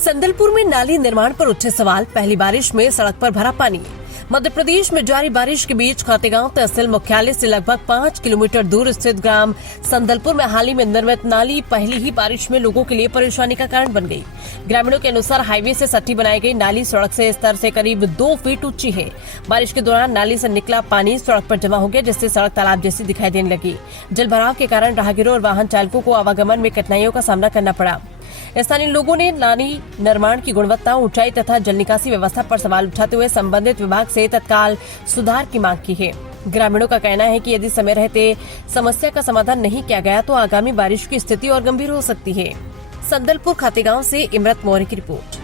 संदलपुर में नाली निर्माण पर उठे सवाल, पहली बारिश में सड़क पर भरा पानी। मध्य प्रदेश में जारी बारिश के बीच खातेगांव तहसील मुख्यालय से लगभग 5 किलोमीटर दूर स्थित ग्राम संदलपुर में हाल ही में निर्मित नाली पहली ही बारिश में लोगों के लिए परेशानी का कारण बन गई। ग्रामीणों के अनुसार हाईवे से सटी बनाई गई नाली सड़क से स्तर से करीब 2 फीट ऊंची है। बारिश के दौरान नाली से निकला पानी सड़क पर जमा हो गया, जिससे सड़क तालाब जैसी दिखाई देने लगी। जल भराव के कारण राहगीरों और वाहन चालकों को आवागमन में कठिनाइयों का सामना करना पड़ा। स्थानीय लोगों ने नाली निर्माण की गुणवत्ता, ऊंचाई तथा जल निकासी व्यवस्था पर सवाल उठाते हुए संबंधित विभाग से तत्काल सुधार की मांग की है। ग्रामीणों का कहना है कि यदि समय रहते समस्या का समाधान नहीं किया गया तो आगामी बारिश की स्थिति और गंभीर हो सकती है। संदलपुर खातेगांव से इमरत मौर्य की रिपोर्ट।